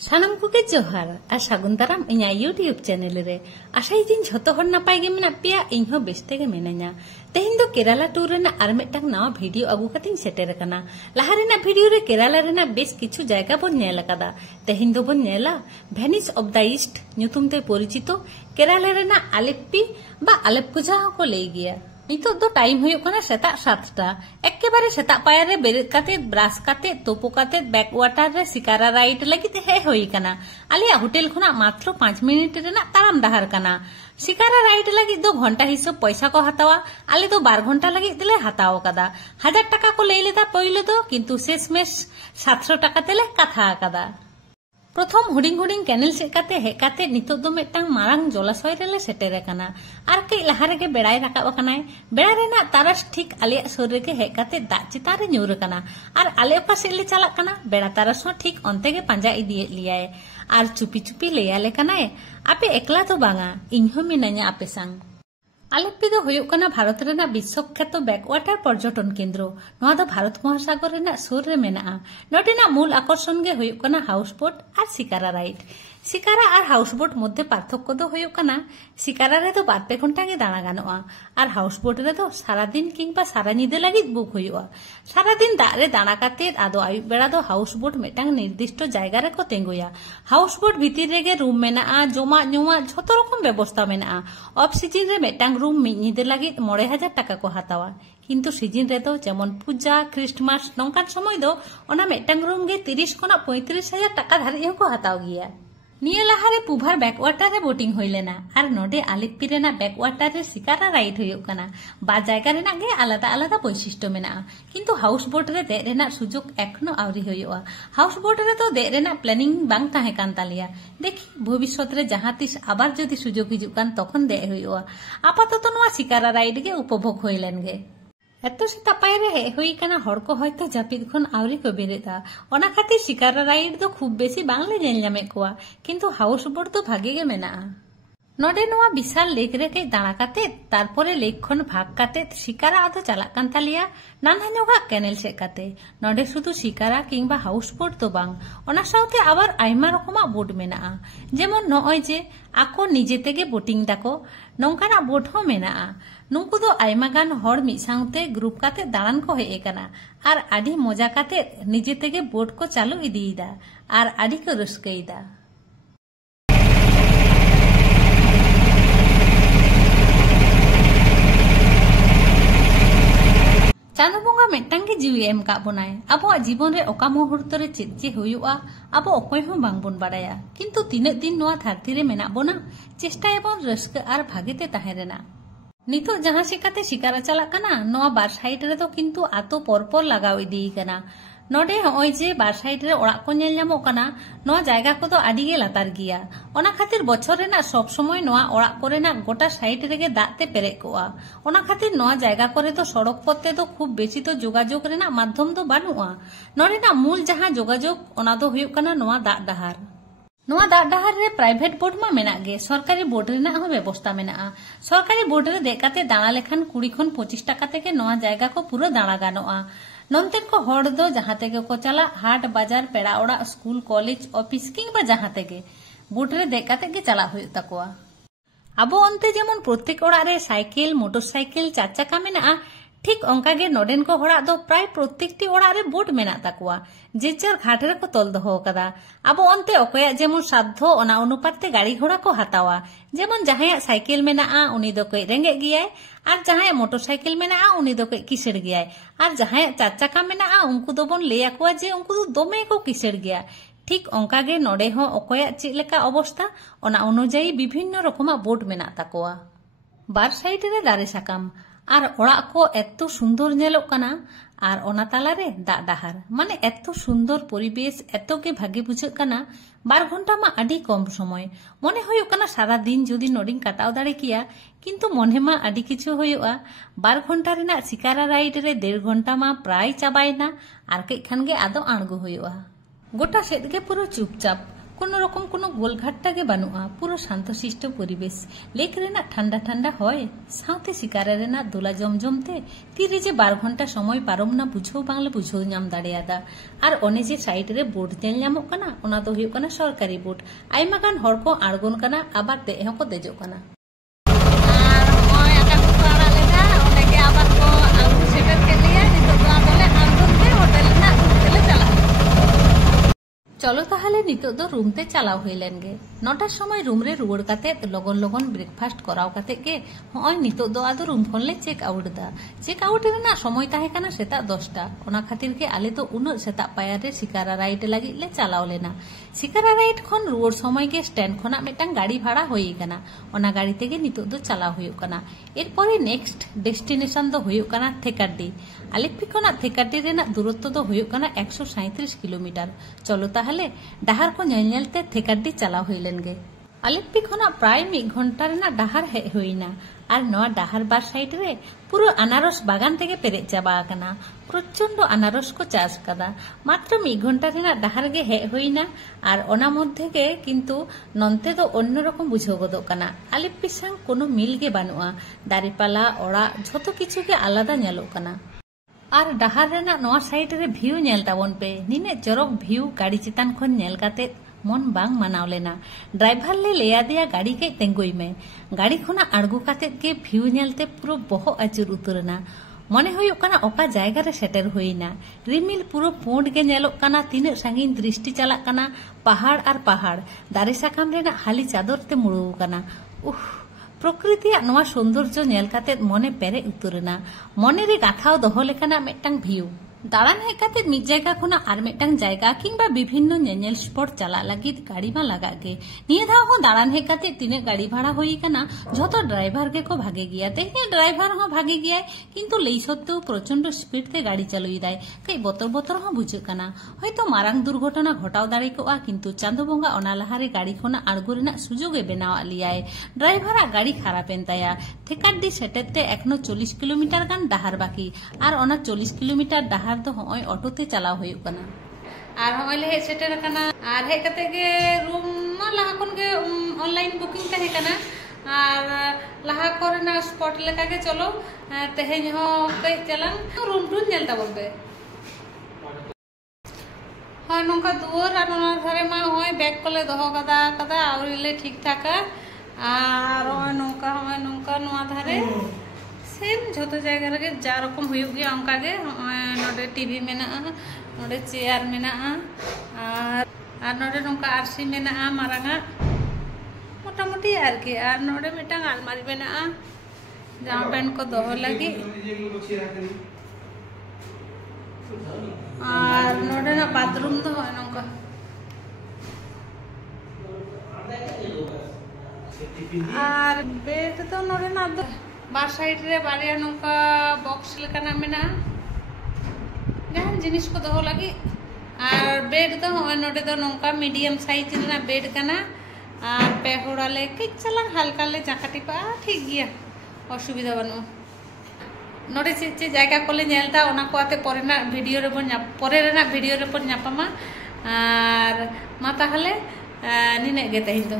सानाम कुके जोहार आ सागुन दाराम इना YouTube channel रे आशाई दिन झोतो हर नापाय गे मेना पेया इनहो बेस्ते गे मेनाया तेहिन दो केरला टूर रेना आर मिदटांग नवा भिडियो आगु कतिन सेटेर कना लाहा रेना भिडियो रे केरला रेना बेस किछु जायगा बोन नेल अकादा तेहिन दो बोन नेला भेनिस ऑफ द ईस्ट ᱧᱩᱛᱩᱢ ᱛᱮ ᱯᱚᱨᱤᱪᱤᱛᱚ केरला रेना आलेप्पी बा आलेप्पुजा को लई गया नितो दो टाइम हुयुक कना सेता 7टा एकेबारे सेता पाया रे बेरेद काते ब्राश काते तोपो काते बैक वाटर रे शिकारा राइड लगित हे होई कना आलिया होटल खुना मात्र 5 मिनिट रेना ताराम डहार कना शिकारा राइड लगी 2 घंटा हिसाब पैसा को हतावा आले तो 12 घंटा लगी दिले हताओ कदा 1000 टाका को लई लेदा पहिले तो किंतु शेष में 700 टाका तेले कथा कदा प्रथम हुडिंग हुडिंग कैनल सेकाते हेकाते नितो दो मिदटांग मारांग जलाशय रेले सेटेर काना आर कई लहा रेगे बेड़ाय राकाब कानाय बेड़ा रेना तारास ठीक आलिया सुर रेगे हेकाते दाग चितान रे न्यूर काना आर आले ओका सेद ले चालाक काना बेड़ा तारास हो ठीक अन्ते गे पांजा इदिये लियाय आर चुपी चुपी लैयाले कानाय आपे एकला तो बांगा इनहो मिनाया आपे सांग आलेप्पी दो हुयुक कना भारत रेना विश्वख्यात बैकवाटर पर्यटन केंद्र नोआ दो भारत महासागर रेना सुर रे मेना नोटेना मूल आकर्षण गे हुयुक कना हाउस बोट और शिकारा राइड शिकारा और हाउस बोट मध्य पार्थक्य दो हुयुक कना शिकारा रे दो 2 घंटा गे दाणा गानोआ और हाउस बोट रे दो सारा दिन किंबा सारा निदे लगित बुक हुयुआ सारा दिन दाग रे दाणा काते आदो आयुब बेड़ा दो हाउस बोट मिदटांग निर्दिष्ट जायगा रे को तेंगुया हाउस बोट भीतर रेगे रूम मेना जमा नुआ झोतो रकम व्यवस्था मेना ऑफ सीजन रे मिदटांग रूम मिदे लगी 9000 टाका को हतावा किंतु सीजन रे दो जेमन पूजा क्रिसमस नौकान समय दो ओना मिदटांग रूम गे 30 कोना 35000 टाका धारि को हताव गिया निया लाहारे पुभार बैकवाटर रे boating होइलेना are नोडे Alleppey Raina backwater रे शिकारा राइड हुयुक कना बा जायगा रेना गे आलादा आलादा वैशिष्ट्य मेना किंतु हाउस बोट रे दे रेना सुजोग एखनो आवरी हुयुआ हाउस बोट रे तो दे रेना प्लानिंग बांग ताहे कान तालिया देखी भविष्यत रे जहां तिस आबार जदि सुजोग हिजुक कान तखन दे हुयुआ आपातत नोआ शिकारा राइड गे उपभोग होइलेन गे एतो सेता पायरे हे हुई कना हड़ को हयतो जापिद खन आवरी को बेरेदा ओना खातिर शिकारा राइड दो खूब बेसी बांगले नेल जामे कोआ किंतु हाउस बोट तो भागे गे मेना नोडे नोआ विशाल लेक रे कई दाणा काते तारपरे लेक खन भाग काते शिकारा आदो चालाक कान तालिया नाना ᱧᱚᱜᱟ कैनल से काते नोडे शुधु शिकारा किंबा हाउस बोट तो बांग ओना साउते आबार आयमा रकमा बोट मेना जेमन नॉय जे आको निजे तेगे बोटिंग दाको नोंकाना बोट हो मेना नुंकु दो आयमा गान हड़ मिद साउते ग्रुप काते दाड़ान को हेज काना आर आडी मजा काते निजे तेगे बोट को चालू इदीदा आर आडी को रस्कईदा चांदो बंगा मिदटांग गे जीवी एम का बोनाय आबो जीवन रे ओका मुहूर्त रे चेद चे हुयुआ आबो ओकय हो बांग बोन बाडाया किंतु तिनाक दिन नोआ धरती रे मेना बोना चेष्टायाबोन रस्का आर भागेते ताहे रेना नितो जहां सेकाते शिकारा चालाक काना नोआ बार साइड रे तो किंतु आतो परपर लगाव इदी काना नोडे होय जे बार साइड रे ओड़ा को नेल ᱧᱟᱢᱚᱜ काना नोआ जायगा को तो आडी गे लातार गिया ओना खातिर बछर रेना सब समय नोआ ओड़ा कोरेना गोटा साइड रेगे दाते पेरे कोआ ओना खातिर नोआ जायगा करे तो सड़क पत्ते तो खूब बेसी तो जोगाजोग रेना माध्यम तो बानुआ नोरेना मूल जहां जोगाजोग ओना दो हुयुक काना नोआ दाग डहार नोआ दाग डहार रे प्राइवेट बोट मा मेना गे सरकारी बोट रेना हो व्यवस्था मेना सरकारी बोट रे देकाते दाणा लेखान 20 खन 25 टाका तेगे नोआ जायगा को पूरा दाणा गानोआ नंतेन को हड़ दो जहां तेगे को चला हाट बाजार पेड़ा ओड़ा स्कूल कॉलेज ऑफिस किंबा जहां तेगे बोट रे देकाते गे चला हुयुक ताकोआ आबो अन्ते जेमन प्रत्येक ओड़ा रे साइकिल मोटरसाइकिल 4 चाका मेना ठीक अंका गे नोडेन को हड़ा दो प्राय प्रत्येकटी ओड़ा रे बोट मेना ताकोआ जेचर घाट रे को तोल दो कदा आबो अन्ते ओकया जेमन साध्य ओना अनुपाते गाड़ी घोड़ा को हतावा जेमन जहाया साइकिल मेना उनी दो कई रेंगे गियाय आर जहाया मोटरसाइकिल मेना उनी दो कई किसड़ गियाय आर जहाया 4 चाका मेना उनको दो बोन ले आकोआ जे उनको दो दोमे को किसड़ गिया ठीक अंका गे नोडे हो ओकया चेद लेका अवस्था ओना अनुयायी विभिन्न रकमा बोट मेना ताकोआ बार साइड रे दारे साकाम आर ओड़ा को एतो सुंदर नेलोक काना आर ओना ताला रे दाग डहार माने एतो सुंदर परिवेश एतो के भागे बुझाग काना 12 घंटा मा आडी कम समय मने हुयुक काना सारा दिन जदि नोडिंग काटाव दाड़े किया किंतु मने मा आडी किछु हुयुआ 12 घंटा रेना शिकारा राइड रे 1.5 घंटा मा प्राय चाबायना आर कई खान गे आदो आणगो हुयुआ गोटा सेद गे पुरो चुपचाप কোনো রকম কোনো গোলঘাটটাকে বানুয়া, পুরো শান্তশিষ্ট পরিবেশ, লেক রেনা ঠান্ডা ঠান্ডা হয় সাথে শিকারে রেনা দোলা জমজমতে তীরে যে 12 ঘন্টা সময় পারম না বুঝাও বাংলা বুঝাও নাম দাঁড়িয়াদা। আর অনে যে সাইড রে বোট ᱧᱮᱞ ᱧᱟᱢᱚᱜ ᱠᱟᱱᱟ ᱚᱱᱟ ᱫᱚ ᱦᱩᱭᱩᱜ ᱠᱟᱱᱟ ᱥᱚᱨᱠᱟᱨᱤ ᱵᱳᱴ। ᱟᱭᱢᱟ ᱜᱟᱱ ᱦᱚᱲ ᱠᱚ ᱟᱬᱜᱚᱱ ᱠᱟᱱᱟ, ᱟᱵᱟᱨ ᱫᱮᱡ ᱦᱚᱸᱠᱚ ᱫᱮᱡᱚᱜ ᱠᱟᱱᱟ। আর নয় আকাশ কো আড়াগ লেনা অনেকে আবার কো আলু সেটার কে লিয়া নিতো তো আদলে আনন্দন কে হোটেল না হোটেলে চালা। চলো তাহলে নিতোগ দো রুম তে চালাও হইলেন গে। 9টার সময় রুম রে রুয়াড় কাতে লগন লগন ব্রেকফাস্ট করাও কাতে গে হय নিতোগ দো আদো রুম ᱠᱷᱚᱱ ᱞᱮ চেক আউট দা। চেক আউট ᱨᱮᱱᱟᱜ সময় ᱛᱟᱦᱮᱸ ᱠᱟᱱᱟ ᱥᱮᱛᱟᱜ 10টা। ᱚᱱᱟ ᱠᱷᱟᱹᱛᱤᱨ ᱜᱮ ᱟᱞᱮ ᱫᱚ ᱩᱱᱟᱹᱜ ᱥᱮᱛᱟᱜ ᱯᱟᱭᱟᱨ ᱨᱮ শিকারা রাইড লাগি লে চালাও লেনা। শিকারা রাইড ᱠᱷᱚᱱ রুয়াড় সময় গে স্ট্যান্ড খᱚᱱᱟᱜ ᱢᱤᱫᱴᱟᱝ গাড়ি ভাড়া হই কানা। ᱚᱱᱟ গাড়ি তেগে নিতোগ দো চালাও ᱦᱩᱭᱩᱜ কানা। এরপরে নেক্সট ডেস্টিনেশন দো ᱦᱩᱭᱩᱜ কানা থেকাড্ডি। আলেপ্পি খᱚᱱᱟᱜ থেকাড্ডি রেনাᱜ দূরত্ব দো ᱦᱩᱭᱩᱜ কানা 137 কিলোমিটার। চলো তাহলে ডাহার को ᱧᱮᱞ ᱧᱮᱞ তে থেকাড্ডি চালাও হইলেন গে। আলেপ্পি খᱚᱱᱟᱜ প্রায় 1 ঘন্টা রেনাᱜ ডাহার হেᱡ হইনা। আর নয়া ডাহার বার সাইড রে পুরো আনারস বাগান থেকে পেরেজ চাবা আকানা। প্রচন্ড আনারস কো চাষ কাদা। মাত্র 1 ঘন্টা রেনাগ ডাহার গে হেজ হইনা। আর ওনা মধ্যে গে কিন্তু নন্তে তো অন্যরকম বুঝাও গদক কানা। আলেপ্পি সাং কোনো মিল গে বানুয়া। দাড়িপালা ওড়া ঝত কিছু গে আলাদা ᱧᱮᱞᱚᱜ কানা। আর ডাহার রেনাগ নয়া সাইড রে ভিউ ᱧᱮᱞ তাবন পে। নিনে চরক ভিউ গাড়ি চিতান খন ᱧᱮᱞ কাতে মন বাং মানাও লেনা। ড্রাইভার লে লেয়া দিয়া গাড়ি কে তেঙ্গুই মে। গাড়ি খোনা আড়গু কাতে গে ভিউ ᱧᱮᱞতে পুরো বহ আচুর উতরনা। মনে হইউক কানা ওকা জায়গা রে সেটের হইনা। রিমিল পুরো পুঁড গে ᱧᱮᱞᱚᱜ কানা। তিনে সাঙ্গিন দৃষ্টি চালাক কানা পাহাড় আর পাহাড়। দারে সাকাম রেনা হালি চাদর তে মুড়ু কানা। উফ প্রকৃতিয়াগ নোয়া সৌন্দর্য ᱧᱮᱞ কাতে মনে পেরে উতরনা। মনে রে গাথাও দহো লেকানা মিদটাং ভিউ। দাঁড়ান হেজ কাতে মিদ জায়গা খোনা আর মিদটাং জায়গা কিংবা বিভিন্ন ᱧᱮᱧᱮᱞ স্পট চালা লাগিত গাড়ি মা লাগা গে। নিয়ে ধাও হো দাঁড়ান হেজ কাতে তিনে গাড়ি ভাড়া হই কানা যত ড্রাইভার গে কো ভাগে গিয়া। তেহে ড্রাইভার হো ভাগে গিয়া কিন্তু লেই সত্ত্বেও প্রচন্ড স্পিড তে গাড়ি চালুই দেয়। কাই বতর বতর হো বুঝুক কানা। হয়তো মারাং দুর্ঘটনা ঘটাও দাঁড়াই কোয়া কিন্তু চাঁদো বঙ্গা অনা লাহারে গাড়ি খোনা আড়গো রেনাগ সুযোগে বেনাও আলিয়ায়। ড্রাইভারা গাড়ি খারাপেন তায়া। থেকাড্ডি সেটেরতে এখনো 40 কিলোমিটার গান ডাহার বাকি। আর অনা 40 কিলোমিটার ডাহার তো হय অটোতে চালাও হইউক কানা। আর হय লে হেজ সেটের কানা। আর হেজ কাতে গে রুম মা লাহা খন গে অনলাইন বুকিং তাহে কানা। আর লাহা করেনা স্পট লেকা গে চলো তেহেñ হো কই চালাং রুম টুন ᱧᱮᱞ তাবন বে। হয় নঙ্কা দুয়ার আর ওনা ধারে মা হয় ব্যাগ কলে দহ কাদা আউরিলে ঠিক থাকা। আর হয় নঙ্কা নোয়া ধারে সেম ঝত জায়গা রে যা রকম হুয়ুক গে অনকা গে নডে টিভি মেনা নডে চেয়ার মেনা আর নডে নঙ্কা আরসি মেনা মারাঙা মোটামুটি আর কি। আর নডে মিটাং আলমারি মেনা জামা প্যান্ট কো দহ লাগি। আর নডে না বাথরুম তো হয় নঙ্কা। আর বেড তো নডে না বার সাইড রে বাড়িয়া নঙ্কা বক্স লেকানা মেনা জাহান জিনিস কো দহ লাগি। আর বেড তো হয় নডে তো নঙ্কা মিডিয়াম সাইজ রেনা বেড কানা। আর পেহড়ালে কিচ চালাং হালকা লে জাকা টিপা ঠিক গিয়া অসুবিধা বানু। নডে চে জায়গা কলে ᱧᱮᱞ ᱚᱱᱟ ᱠᱚ ᱟᱛᱮ ᱯᱚᱨᱮᱱᱟᱜ ᱵᱷᱤᱰᱤᱭᱳ ᱨᱮᱵᱚᱱ ᱧᱟᱯᱟᱢᱟ। আর মা তাহলে নিনে গে তেহিᱧ ᱫᱚ।